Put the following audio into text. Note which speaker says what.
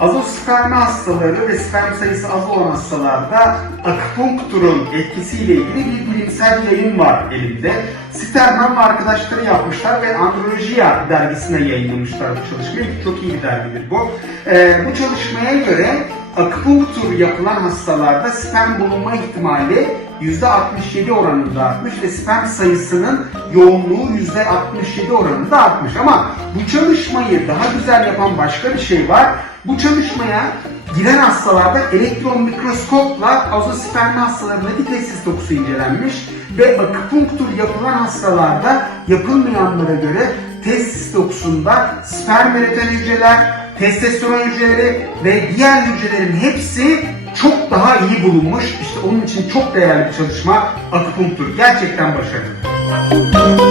Speaker 1: Azospermi hastaları ve sperm sayısı az olan hastalarda akupunkturun etkisiyle ilgili bir bilimsel yayın var elimde. Sterman ve arkadaşları yapmışlar ve Andrologia dergisine yayınlamışlar bu çalışmayı. Çok iyi bir dergidir bu. Ee, bu çalışmaya göre akupunktur yapılan hastalarda sperm bulunma ihtimali %67 oranında artmış ve sperm sayısının yoğunluğu %67 oranında artmış. Ama bu çalışmayı daha güzel yapan başka bir şey var. Bu çalışmaya giren hastalarda elektron mikroskopla azospermi hastalarındaki testis dokusu incelenmiş ve akupunktur yapılan hastalarda yapılmayanlara göre testis dokusunda sperm üreten hücreler, testosteron hücreleri ve diğer hücrelerin hepsi çok daha iyi bulunmuş. İşte onun için çok değerli bir çalışma akupunktur. Gerçekten başarılı.